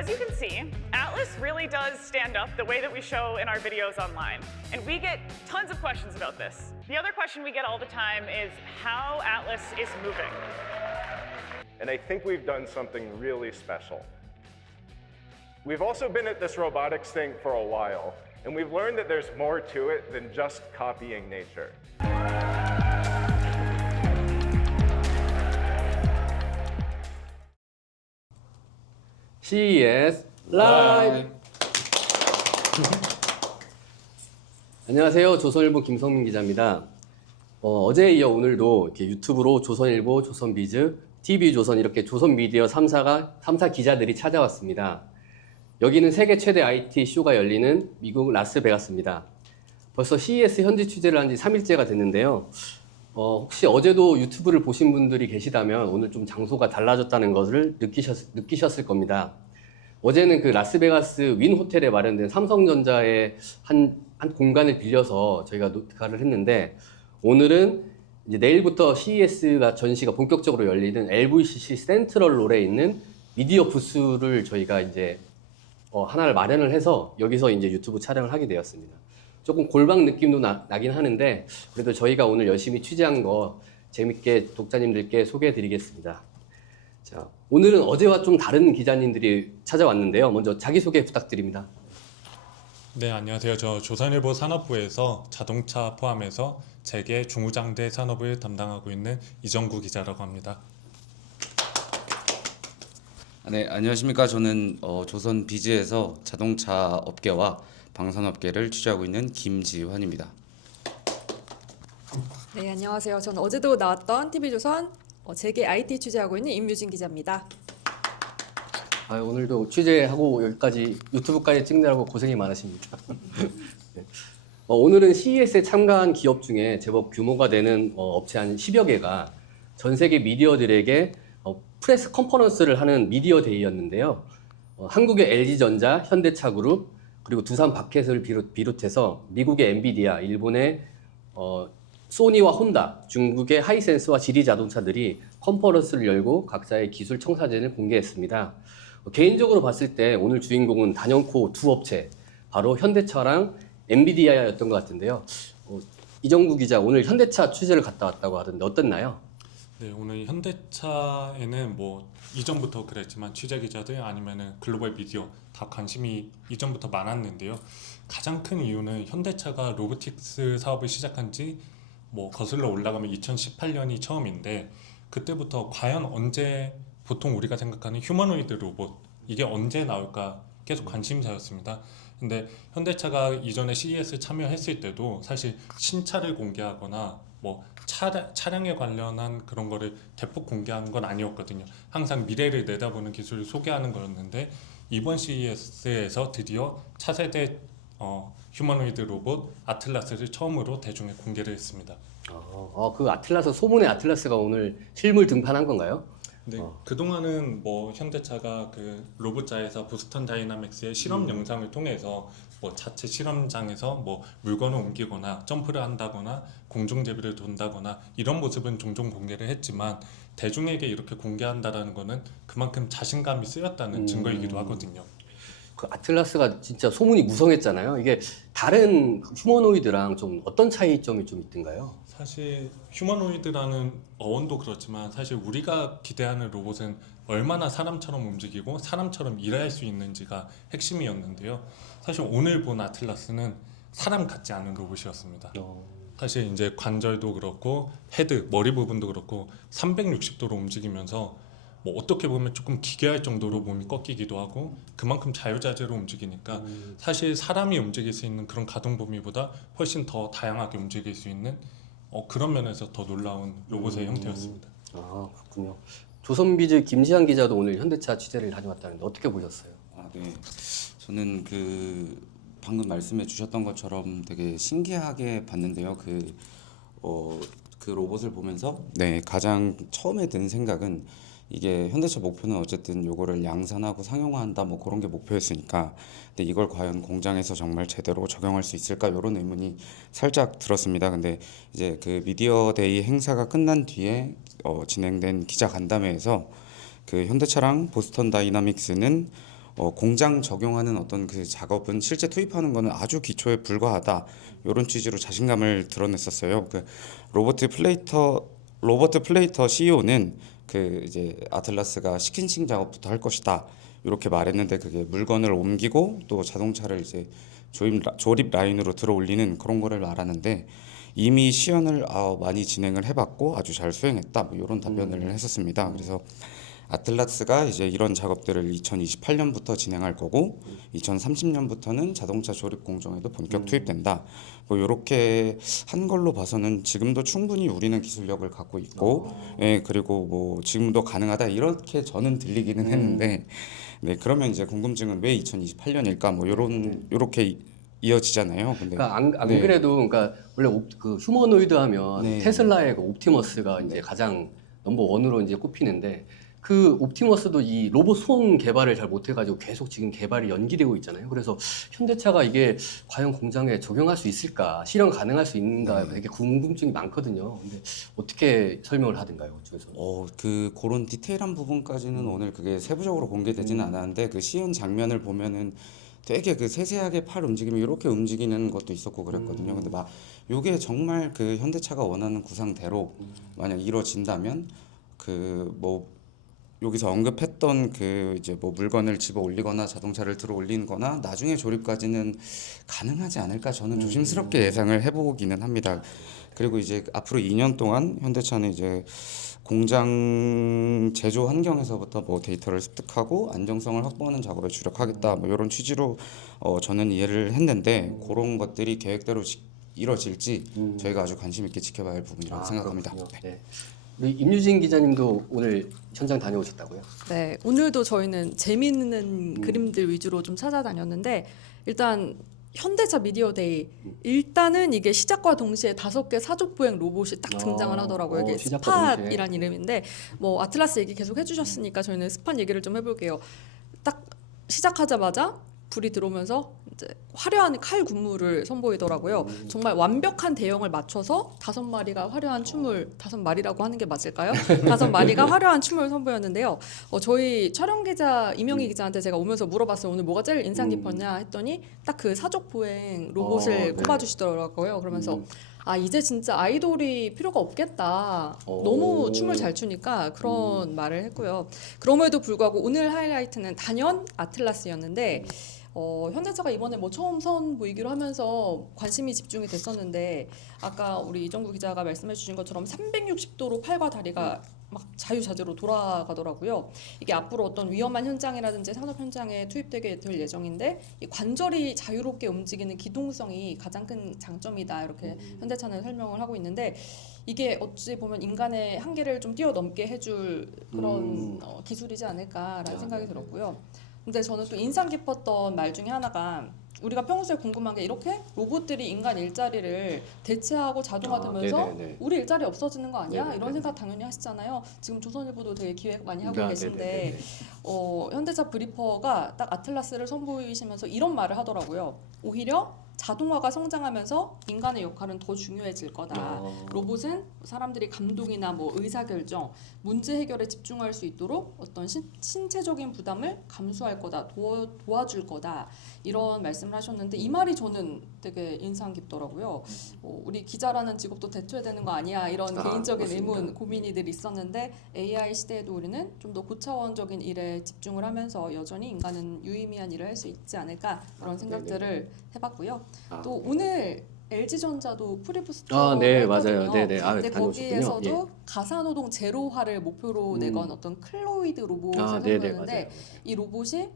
as you can see, Atlas really does stand up the way that we show in our videos online. And we get tons of questions about this. The other question we get all the time is how Atlas is moving. And I think we've done something really special. We've also been at this robotics thing for a while, and we've learned that there's more to it than just copying nature. CES 라이브. 안녕하세요. 조선일보 김성민 기자입니다. 어제에 이어 오늘도 이렇게 유튜브로 조선일보, 조선비즈, TV조선 이렇게 조선미디어 3사 기자들이 찾아왔습니다. 여기는 세계 최대 IT 쇼가 열리는 미국 라스베가스입니다. 벌써 CES 현지 취재를 한 지 3일째가 됐는데요. 혹시 어제도 유튜브를 보신 분들이 계시다면 오늘 좀 장소가 달라졌다는 것을 느끼셨을 겁니다. 어제는 그 라스베가스 윈 호텔에 마련된 삼성전자의 한 공간을 빌려서 저희가 녹화를 했는데, 오늘은 이제 내일부터 CES가 전시가 본격적으로 열리는 LVCC 센트럴롤에 있는 미디어 부스를 저희가 이제 하나를 마련을 해서 여기서 이제 유튜브 촬영을 하게 되었습니다. 조금 골방 느낌도 나긴 하는데 그래도 저희가 오늘 열심히 취재한 거 재밌게 독자님들께 소개해 드리겠습니다. 자, 오늘은 어제와 좀 다른 기자님들이 찾아왔는데요. 먼저 자기소개 부탁드립니다. 네, 안녕하세요. 저 조선일보 산업부에서 자동차 포함해서 재계 중후장대 산업을 담당하고 있는 이정구 기자라고 합니다. 네, 안녕하십니까. 저는 조선 비즈에서 자동차 업계와 방산업계를 취재하고 있는 김지환입니다. 네, 안녕하세요. 저는 어제도 나왔던 TV조선 재계 IT 취재하고 있는 임유진 기자입니다. 오늘도 취재하고 여기까지 유튜브까지 찍느라고 고생이 많으십니다. 네. 오늘은 CES에 참가한 기업 중에 제법 규모가 되는 업체 한 10여 개가 전 세계 미디어들에게 프레스 컨퍼런스를 하는 미디어 데이였는데요. 한국의 LG전자, 현대차그룹, 그리고 두산 바켓을 비롯해서 미국의 엔비디아, 일본의 소니와 혼다, 중국의 하이센스와 지리 자동차들이 컨퍼런스를 열고 각자의 기술 청사진을 공개했습니다. 개인적으로 봤을 때 오늘 주인공은 단연코 두 업체, 바로 현대차랑 엔비디아였던 것 같은데요. 이정구 기자, 오늘 현대차 취재를 갔다 왔다고 하던데 어땠나요? 네, 오늘 현대차에는 뭐 이전부터 그랬지만 취재 기자들 아니면은 글로벌 미디어 다 관심이 이전부터 많았는데요. 가장 큰 이유는 현대차가 로보틱스 사업을 시작한 지 뭐 거슬러 올라가면 2018년이 처음인데, 그때부터 과연 언제 보통 우리가 생각하는 휴머노이드 로봇 이게 언제 나올까 계속 관심사였습니다. 근데 현대차가 이전에 CES 참여했을 때도 사실 신차를 공개하거나 뭐 차량에 관련한 그런 거를 대폭 공개한 건 아니었거든요. 항상 미래를 내다보는 기술을 소개하는 거였는데, 이번 CES에서 드디어 차세대 휴머노이드 로봇 아틀라스를 처음으로 대중에 공개를 했습니다. 그 아틀라스, 소문의 아틀라스가 오늘 실물 등판한 건가요? 네, 그동안은 뭐 현대차가 그 로봇자회사 보스턴 다이나믹스의 실험 영상을 통해서 뭐 자체 실험장에서 뭐 물건을 옮기거나 점프를 한다거나 공중제비를 돈다거나 이런 모습은 종종 공개를 했지만, 대중에게 이렇게 공개한다라는 거는 그만큼 자신감이 쓰였다는 증거이기도 하거든요. 그 아틀라스가 진짜 소문이 무성했잖아요. 이게 다른 휴머노이드랑 좀 어떤 차이점이 좀 있던가요? 사실 휴머노이드라는 어원도 그렇지만 사실 우리가 기대하는 로봇은 얼마나 사람처럼 움직이고 사람처럼 일할 수 있는지가 핵심이었는데요. 사실 오늘 본 아틀라스는 사람 같지 않은 로봇이었습니다. 사실 이제 관절도 그렇고 헤드, 머리 부분도 그렇고 360도로 움직이면서 뭐 어떻게 보면 조금 기괴할 정도로 몸이 꺾이기도 하고, 그만큼 자유자재로 움직이니까 사실 사람이 움직일 수 있는 그런 가동 범위보다 훨씬 더 다양하게 움직일 수 있는 그런 면에서 더 놀라운 로봇의 형태였습니다. 그렇군요. 조선비즈 김지한 기자도 오늘 현대차 취재를 다녀왔다는데 어떻게 보셨어요? 네. 저는 방금 말씀해 주셨던 것처럼 되게 신기하게 봤는데요. 그 로봇을 보면서 가장 처음에 든 생각은, 이게 현대차 목표는 어쨌든 요거를 양산하고 상용화한다 뭐 그런 게 목표였으니까, 근데 이걸 과연 공장에서 정말 제대로 적용할 수 있을까 이런 의문이 살짝 들었습니다. 근데 이제 그 미디어 데이 행사가 끝난 뒤에 진행된 기자 간담회에서 그 현대차랑 보스턴 다이나믹스는 공장 적용하는 어떤 그 작업은 실제 투입하는 거는 아주 기초에 불과하다. 이런 취지로 자신감을 드러냈었어요. 그 로버트 플레이터 CEO는 그 이제 아틀라스가 시킨싱 작업부터 할 것이다. 이렇게 말했는데 그게 물건을 옮기고 또 자동차를 이제 조립 라인으로 들어 올리는 그런 거를 말하는데 이미 시연을 많이 진행을 해봤고 아주 잘 수행했다. 뭐 이런 답변을 했었습니다. 그래서 아틀라스가 이제 이런 작업들을 2028년부터 진행할 거고 2030년부터는 자동차 조립 공정에도 본격 투입된다. 뭐 이렇게 한 걸로 봐서는 지금도 충분히 우리는 기술력을 갖고 있고, 예, 그리고 뭐 지금도 가능하다 이렇게 저는 들리기는 했는데, 네, 그러면 이제 궁금증은 왜 2028년일까? 뭐 요렇게 이어지잖아요. 근데 그러니까 안 네. 그래도 그러니까 원래 그 휴머노이드 하면 네. 테슬라의 그 옵티머스가 이제 가장 넘버 원으로 이제 꼽히는데 그 옵티머스도 이 로봇 손 개발을 잘 못해가지고 계속 지금 개발이 연기되고 있잖아요. 그래서 현대차가 이게 과연 공장에 적용할 수 있을까, 실현 가능할 수 있는가 되게 궁금증이 많거든요. 근데 어떻게 설명을 하든가요, 그쪽에서? 그런 디테일한 부분까지는 오늘 그게 세부적으로 공개되지는 않았는데 그 시연 장면을 보면은 되게 그 세세하게 팔 움직임이 이렇게 움직이는 것도 있었고 그랬거든요. 근데 막 요게 정말 그 현대차가 원하는 구상대로 만약 이루어진다면 그 뭐 여기서 언급했던 그 이제 뭐 물건을 집어 올리거나 자동차를 들어 올리거나 나중에 조립까지는 가능하지 않을까 저는 조심스럽게 예상을 해보기는 합니다. 그리고 이제 앞으로 2년 동안 현대차는 이제 공장 제조 환경에서부터 뭐 데이터를 습득하고 안정성을 확보하는 작업에 주력하겠다 뭐 이런 취지로 저는 이해를 했는데 그런 것들이 계획대로 이뤄질지 저희가 아주 관심 있게 지켜봐야 할 부분이라고 생각합니다. 그렇군요. 네. 우리 임유진 기자님도 오늘 현장 다녀오셨다고요? 네, 오늘도 저희는 재미있는 그림들 위주로 좀 찾아다녔는데 일단 현대차 미디어데이 일단은 이게 시작과 동시에 5개 사족 보행 로봇이 딱 등장을 하더라고요. 이게 시작과 동시에. 스팟이란 이름인데 뭐 아틀라스 얘기 계속 해주셨으니까 저희는 스팟 얘기를 좀 해볼게요. 딱 시작하자마자 불이 들어오면서 이제 화려한 칼 군무를 선보이더라고요. 정말 완벽한 대형을 맞춰서 5마리가 화려한 춤을 5마리라고 하는 게 맞을까요? 5마리가 화려한 춤을 선보였는데요. 저희 촬영 기자 이명희 기자한테 제가 오면서 물어봤어요. 오늘 뭐가 제일 인상 깊었냐 했더니 딱 그 사족 보행 로봇을 네. 꼽아주시더라고요. 그러면서 이제 진짜 아이돌이 필요가 없겠다. 너무 춤을 잘 추니까 그런 말을 했고요. 그럼에도 불구하고 오늘 하이라이트는 단연 아틀라스였는데 현대차가 이번에 뭐 처음 선보이기로 하면서 관심이 집중이 됐었는데 아까 우리 이정구 기자가 말씀해 주신 것처럼 360도로 팔과 다리가 막 자유자재로 돌아가더라고요. 이게 앞으로 어떤 위험한 현장이라든지 산업 현장에 투입되게 될 예정인데 이 관절이 자유롭게 움직이는 기동성이 가장 큰 장점이다 이렇게 현대차는 설명을 하고 있는데 이게 어찌 보면 인간의 한계를 좀 뛰어넘게 해줄 그런 기술이지 않을까라는 생각이 들었고요. 근데 저는 또 인상 깊었던 말 중에 하나가 우리가 평소에 궁금한 게 이렇게 로봇들이 인간 일자리를 대체하고 자동화되면서 네네네. 우리 일자리 없어지는 거 아니야? 네네네. 이런 생각 당연히 하시잖아요. 지금 조선일보도 되게 기획 많이 하고 아, 계신데 네네네. 현대차 브리퍼가 딱 아틀라스를 선보이시면서 이런 말을 하더라고요. 오히려 자동화가 성장하면서 인간의 역할은 더 중요해질 거다. 로봇은 사람들이 감독이나 뭐 의사결정, 문제 해결에 집중할 수 있도록 어떤 신체적인 부담을 감수할 거다, 도와줄 거다 이런 말씀을 하셨는데 이 말이 저는 되게 인상 깊더라고요. 우리 기자라는 직업도 대체해야 되는 거 아니야 이런 개인적인 맞습니다. 의문, 고민이 늘 있었는데 AI 시대에도 우리는 좀 더 고차원적인 일에 집중을 하면서 여전히 인간은 유의미한 일을 할 수 있지 않을까 그런 생각들을 해봤고요. 또 오늘 LG전자도 프리부스터 네, 했거든요. 맞아요. 네네. 근데 다녀오셨군요. 거기에서도 예. 가사노동 제로화를 목표로 내건 어떤 클로이드 로봇을 네네, 선보였는데 맞아요. 이 로봇이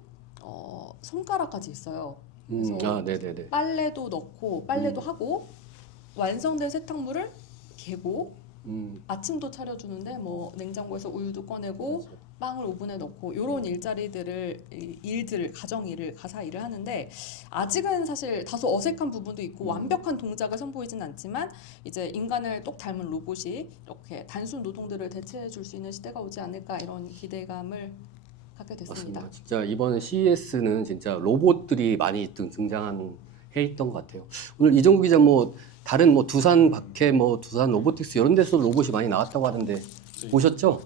손가락까지 있어요. 네네네. 빨래도 넣고 빨래도 하고 완성된 세탁물을 개고 아침도 차려주는데 뭐 냉장고에서 우유도 꺼내고 빵을 오븐에 넣고 이런 일들을 가정 일을 가사 일을 하는데 아직은 사실 다소 어색한 부분도 있고 완벽한 동작을 선보이진 않지만 이제 인간을 똑 닮은 로봇이 이렇게 단순 노동들을 대체해 줄 수 있는 시대가 오지 않을까 이런 기대감을 갖게 됐습니다. 맞습니다. 진짜 이번 CES는 진짜 로봇들이 많이 등장해 있던 것 같아요. 오늘 이정구 기자 뭐 다른 뭐 두산 박해, 뭐 두산 로보틱스 이런 데서 로봇이 많이 나왔다고 하는데 보셨죠?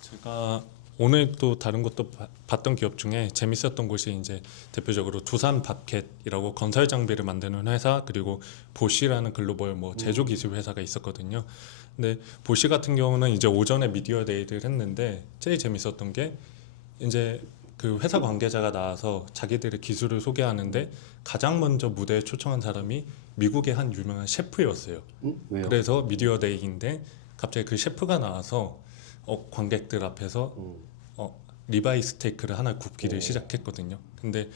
제가 오늘 또 다른 것도 봤던 기업 중에 재밌었던 곳이 이제 대표적으로 두산 바켓이라고 건설 장비를 만드는 회사, 그리고 보쉬라는 글로벌 뭐 제조 기술 회사가 있었거든요. 근데 보쉬 같은 경우는 이제 오전에 미디어 데이를 했는데 제일 재밌었던 게 이제 그 회사 관계자가 나와서 자기들의 기술을 소개하는데 가장 먼저 무대에 초청한 사람이 미국의 한 유명한 셰프였어요. 왜요? 그래서 미디어 데이인데 갑자기 그 셰프가 나와서 관객들 앞에서 리바이 스테이크를 하나 굽기를 시작했거든요. 근데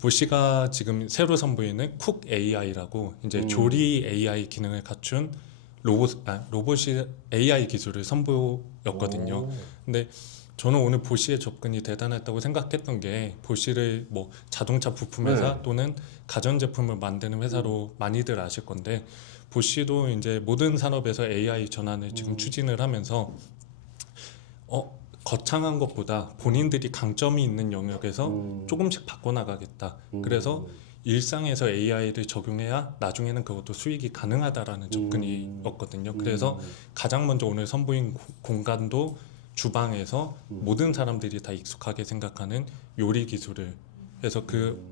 보쉬가 지금 새로 선보이는 쿡 AI라고 이제 조리 AI 기능을 갖춘 로봇이 AI 기술을 선보였거든요. 근데 저는 오늘 보쉬의 접근이 대단했다고 생각했던 게, 보쉬를 뭐 자동차 부품 회사 또는 가전 제품을 만드는 회사로 많이들 아실 건데, 보쉬도 이제 모든 산업에서 AI 전환을 지금 추진을 하면서 거창한 것보다 본인들이 강점이 있는 영역에서 조금씩 바꿔나가겠다. 그래서 일상에서 AI를 적용해야 나중에는 그것도 수익이 가능하다라는 접근이었거든요. 그래서 가장 먼저 오늘 선보인 공간도 주방에서 모든 사람들이 다 익숙하게 생각하는 요리 기술을 해서 그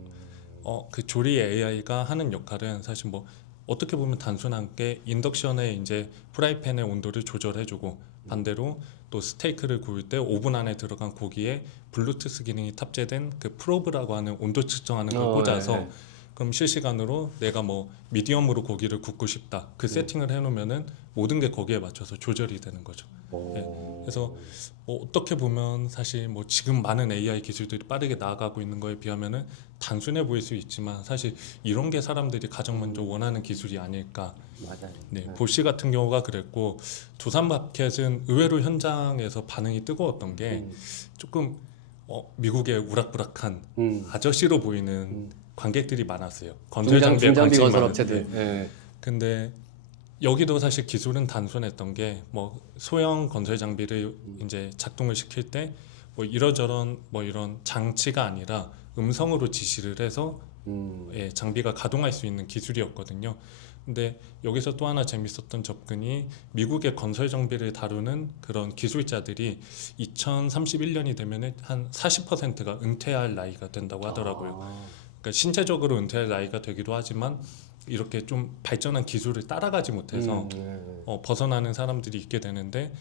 조리 AI가 하는 역할은 사실 뭐 어떻게 보면 단순한 게 인덕션에 이제 프라이팬의 온도를 조절해주고, 반대로 또 스테이크를 구울 때 오븐 안에 들어간 고기에 블루투스 기능이 탑재된 그 프로브라고 하는 온도 측정하는 걸 꽂아서 그럼 실시간으로 내가 뭐 미디엄으로 고기를 굽고 싶다, 그 세팅을 해놓으면은 모든 게 거기에 맞춰서 조절이 되는 거죠. 네. 그래서 어떻게 보면 사실 뭐 지금 많은 AI 기술들이 빠르게 나아가고 있는 거에 비하면은 단순해 보일 수 있지만, 사실 이런 게 사람들이 가장 먼저 원하는 기술이 아닐까. 맞아요. 네, 보쉬 같은 경우가 그랬고, 두산 마켓은 의외로 현장에서 반응이 뜨거웠던 게 조금 미국의 우락부락한 아저씨로 보이는 관객들이 많았어요. 건설 장비에 중장비 관심이 건설 많은데. 업체들. 예. 근데 여기도 사실 기술은 단순했던 게, 뭐 소형 건설 장비를 이제 작동을 시킬 때 뭐 이러저런 뭐 이런 장치가 아니라 음성으로 지시를 해서 장비가 가동할 수 있는 기술이었거든요. 근데 여기서 또 하나 재밌었던 접근이, 미국의 건설 장비를 다루는 그런 기술자들이 2031년이 되면 한 40%가 은퇴할 나이가 된다고 하더라고요. 그러니까 신체적으로 은퇴할 나이가 되기도 하지만 이렇게 좀 발전한 기술을 따라가지 못해서 벗어나는 사람들이 있게 되는데,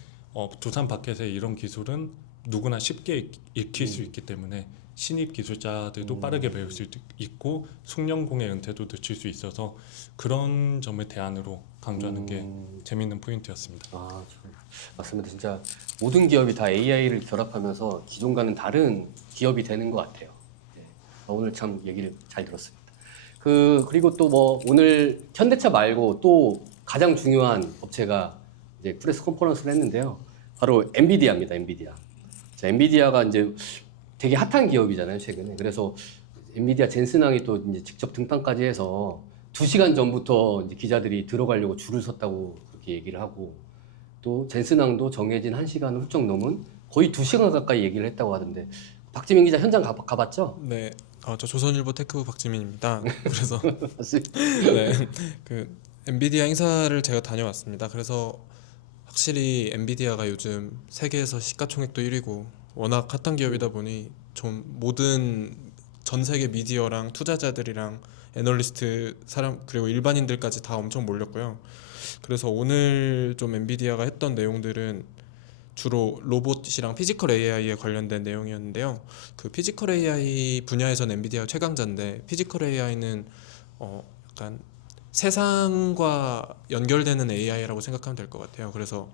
두산 바켓의 이런 기술은 누구나 쉽게 익힐 수 있기 때문에 신입 기술자들도 빠르게 배울 수 있고 숙련공의 은퇴도 늦출 수 있어서 그런 점을 대안으로 강조하는 게 재밌는 포인트였습니다. 맞습니다. 진짜 모든 기업이 다 AI를 결합하면서 기존과는 다른 기업이 되는 것 같아요. 네. 오늘 참 얘기를 잘 들었습니다. 그리고 또 뭐 오늘 현대차 말고 또 가장 중요한 업체가 이제 프레스 컨퍼런스를 했는데요. 바로 엔비디아입니다. 자, 엔비디아가 이제 되게 핫한 기업이잖아요, 최근에. 그래서 엔비디아 젠슨왕이 또 이제 직접 등판까지 해서 2시간 전부터 이제 기자들이 들어가려고 줄을 섰다고 그렇게 얘기를 하고, 또 젠슨왕도 정해진 1시간을 훌쩍 넘은 거의 2시간 가까이 얘기를 했다고 하던데, 박지민 기자 현장 가봤죠? 네, 저 조선일보 테크부 박지민입니다. 그래서 맞습니다. 네, 그 엔비디아 행사를 제가 다녀왔습니다. 그래서 확실히 엔비디아가 요즘 세계에서 시가총액도 1위고 워낙 핫한 기업이다 보니 좀 모든 전 세계 미디어랑 투자자들이랑 애널리스트 사람 그리고 일반인들까지 다 엄청 몰렸고요. 그래서 오늘 좀 엔비디아가 했던 내용들은 주로 로봇이랑 피지컬 AI에 관련된 내용이었는데요. 그 피지컬 AI 분야에서는 엔비디아가 최강자인데, 피지컬 AI는 약간 세상과 연결되는 AI라고 생각하면 될 것 같아요. 그래서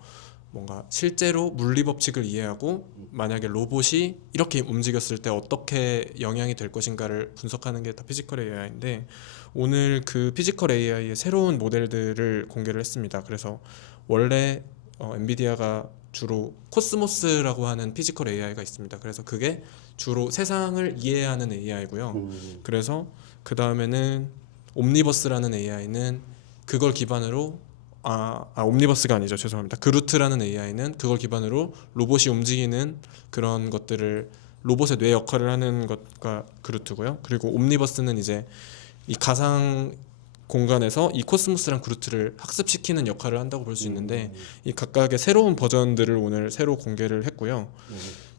뭔가 실제로 물리 법칙을 이해하고 만약에 로봇이 이렇게 움직였을 때 어떻게 영향이 될 것인가를 분석하는 게 다 피지컬 AI인데, 오늘 그 피지컬 AI의 새로운 모델들을 공개를 했습니다. 그래서 원래 엔비디아가 주로 코스모스라고 하는 피지컬 AI가 있습니다. 그래서 그게 주로 세상을 이해하는 AI고요. 그래서 그 다음에는 옴니버스라는 AI는 그걸 기반으로 옴니버스가 아니죠. 죄송합니다. 그루트라는 AI는 그걸 기반으로 로봇이 움직이는 그런 것들을, 로봇의 뇌 역할을 하는 것과 그루트고요. 그리고 옴니버스는 이제 이 가상 공간에서 이 코스모스랑 그루트를 학습시키는 역할을 한다고 볼 수 있는데, 이 각각의 새로운 버전들을 오늘 새로 공개를 했고요.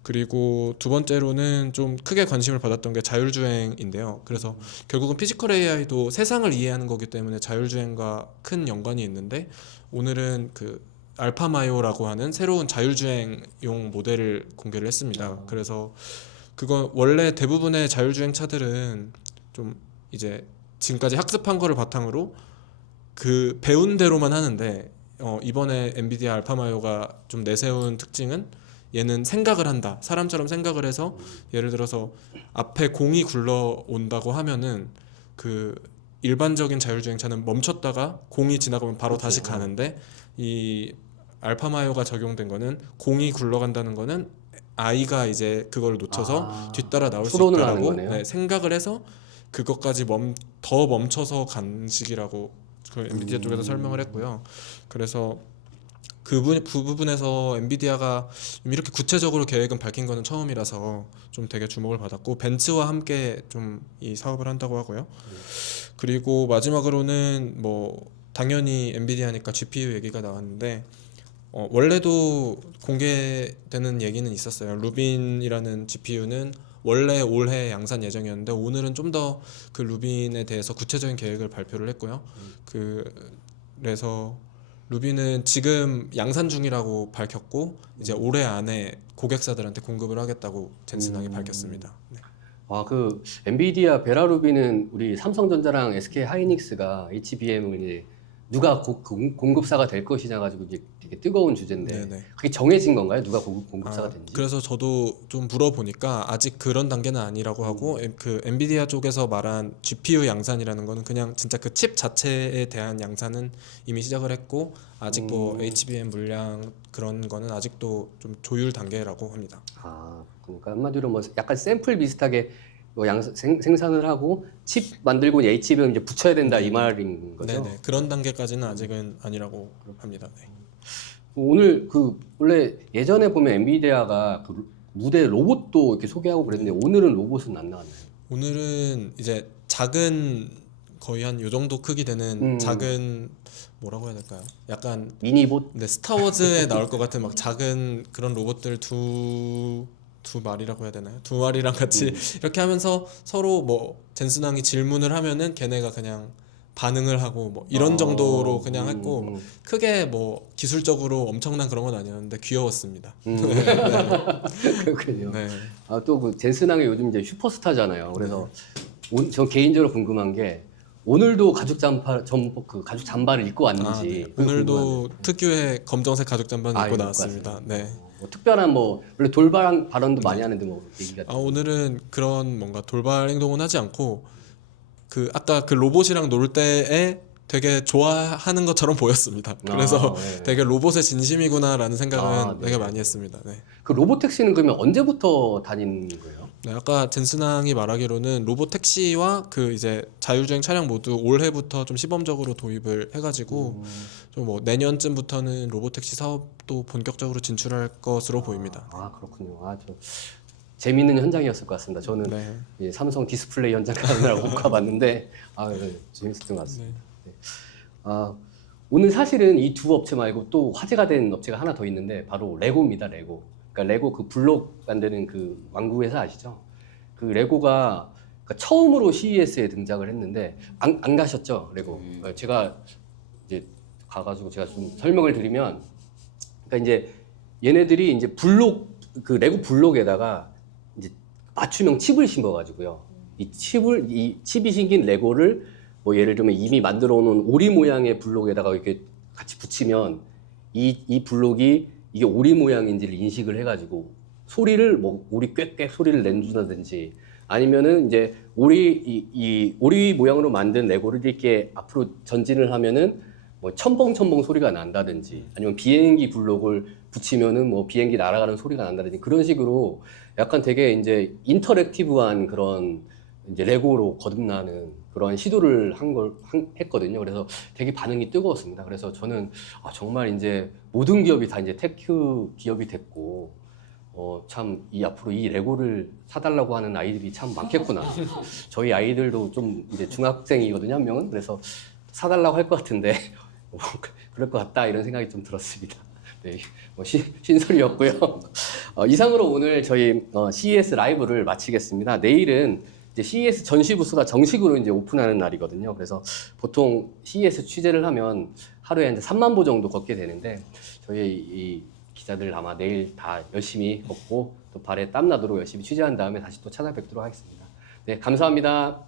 그리고 두 번째로는 좀 크게 관심을 받았던 게 자율주행인데요. 그래서 결국은 피지컬 AI도 세상을 이해하는 거기 때문에 자율주행과 큰 연관이 있는데, 오늘은 그 알파마요라고 하는 새로운 자율주행용 모델을 공개를 했습니다. 그래서 그건 원래 대부분의 자율주행 차들은 좀 이제 지금까지 학습한 거를 바탕으로 그 배운 대로만 하는데, 이번에 엔비디아 알파마요가 좀 내세운 특징은 얘는 생각을 한다. 사람처럼 생각을 해서 예를 들어서 앞에 공이 굴러온다고 하면은 그 일반적인 자율주행차는 멈췄다가 공이 지나가면 바로 다시 가는데, 이 알파마요가 적용된 거는 공이 굴러간다는 거는 아이가 이제 그걸 놓쳐서 뒤따라 나올 수 추론을 하는 있다라고 거네요. 생각을 해서 그것까지 더 멈춰서 간 식이라고 그 엔비디아 쪽에서 설명을 했고요. 그래서 그 부분에서 엔비디아가 이렇게 구체적으로 계획은 밝힌 거는 처음이라서 좀 되게 주목을 받았고, 벤츠와 함께 좀 이 사업을 한다고 하고요. 그리고 마지막으로는 뭐 당연히 엔비디아니까 GPU 얘기가 나왔는데, 원래도 공개되는 얘기는 있었어요. 루빈이라는 GPU는 원래 올해 양산 예정이었는데, 오늘은 좀 더 그 루빈에 대해서 구체적인 계획을 발표를 했고요. 그래서 루빈은 지금 양산 중이라고 밝혔고, 이제 올해 안에 고객사들한테 공급을 하겠다고 젠슨항이 밝혔습니다. 네. 그 엔비디아 베라루빈은 우리 삼성전자랑 SK 하이닉스가 HBM을 이제 누가 공급사가 될 것이냐 가지고 이제 되게 뜨거운 주제인데, 네네. 그게 정해진 건가요? 누가 공급사가 된지? 그래서 저도 좀 물어보니까 아직 그런 단계는 아니라고 하고, 그 엔비디아 쪽에서 말한 GPU 양산이라는 거는 그냥 진짜 그 칩 자체에 대한 양산은 이미 시작을 했고, 아직 뭐 HBM 물량 그런 거는 아직도 좀 조율 단계라고 합니다. 그러니까 한마디로 뭐 약간 샘플 비슷하게 뭐 생산을 하고 칩 만들고 HBM 이제 붙여야 된다 이 말인 거죠? 네네, 그런 단계까지는 아직은 아니라고 합니다. 네. 오늘 그 원래 예전에 보면 엔비디아가 그 무대 로봇도 이렇게 소개하고 그랬는데, 오늘은 로봇은 안 나왔나요? 오늘은 이제 작은, 거의 한 요 정도 크기 되는 작은, 뭐라고 해야 될까요? 약간 미니봇? 네, 스타워즈에 나올 것 같은 막 작은 그런 로봇들 두 마리라고 해야 되나요? 두 마리랑 같이 이렇게 하면서 서로 뭐 젠슨항이 질문을 하면은 걔네가 그냥 반응을 하고 뭐 이런 정도로 그냥 했고, 크게 뭐 기술적으로 엄청난 그런 건 아니었는데 귀여웠습니다. 그렇군요. 네. 또 그 젠슨항이 요즘 이제 슈퍼스타잖아요. 그래서 저 개인적으로 궁금한 게, 오늘도 가죽 잠바를 입고 왔는지. 네. 오늘도 특유의 검정색 가죽 잠바는 입고 나왔습니다. 네. 뭐 특별한 뭐 원래 돌발 발언도 많이 하는데 뭐 얘기가. 오늘은 그런 뭔가 돌발 행동은 하지 않고, 그 아까 그 로봇이랑 놀 때에 되게 좋아하는 것처럼 보였습니다. 그래서 네. 되게 로봇의 진심이구나라는 생각은 네. 되게 많이 했습니다. 네. 그 로봇 택시는 그러면 언제부터 다니는 거예요? 네, 아까 젠슨항이 말하기로는 로봇 택시와 그 이제 자율주행 차량 모두 올해부터 좀 시범적으로 도입을 해가지고 좀 뭐 내년쯤부터는 로봇 택시 사업도 본격적으로 진출할 것으로 보입니다. 그렇군요. 저 재미있는 현장이었을 것 같습니다. 저는 네. 이 삼성 디스플레이 현장 가는 날 못 가봤는데, 네, 재밌었던 것 같습니다. 네. 오늘 사실은 이 두 업체 말고 또 화제가 된 업체가 하나 더 있는데, 바로 레고입니다. 레고. 그러니까 레고 그 블록 만드는 그 왕구 회사 아시죠? 그 레고가 그러니까 처음으로 CES에 등장을 했는데, 안 가셨죠? 레고. 그러니까 제가 이제 가가지고 제가 좀 설명을 드리면, 그러니까 이제 얘네들이 이제 그 레고 블록에다가 이제 맞춤형 칩을 심어가지고요. 이 칩이 심긴 레고를 뭐 예를 들면 이미 만들어 놓은 오리 모양의 블록에다가 이렇게 같이 붙이면 이 블록이 이게 오리 모양인지를 인식을 해가지고 소리를 뭐 오리 꽥꽥 소리를 내준다든지, 아니면은 이제 이 오리 모양으로 만든 레고를 이렇게 앞으로 전진을 하면은 뭐 첨벙첨벙 소리가 난다든지, 아니면 비행기 블록을 붙이면은 뭐 비행기 날아가는 소리가 난다든지, 그런 식으로 약간 되게 이제 인터랙티브한 그런 이제 레고로 거듭나는 그런 시도를 했거든요. 그래서 되게 반응이 뜨거웠습니다. 그래서 저는 정말 이제 모든 기업이 다 이제 테크 기업이 됐고, 참 앞으로 이 레고를 사달라고 하는 아이들이 참 많겠구나. 저희 아이들도 좀 이제 중학생이거든요, 한 명은. 그래서 사달라고 할 것 같은데 그럴 것 같다, 이런 생각이 좀 들었습니다. 네, 뭐 신소리였고요. 이상으로 오늘 저희 CES 라이브를 마치겠습니다. 내일은 이제 CES 전시 부스가 정식으로 이제 오픈하는 날이거든요. 그래서 보통 CES 취재를 하면 하루에 이제 3만 보 정도 걷게 되는데 저희 이 기자들 아마 내일 다 열심히 걷고 또 발에 땀 나도록 열심히 취재한 다음에 다시 또 찾아뵙도록 하겠습니다. 네, 감사합니다.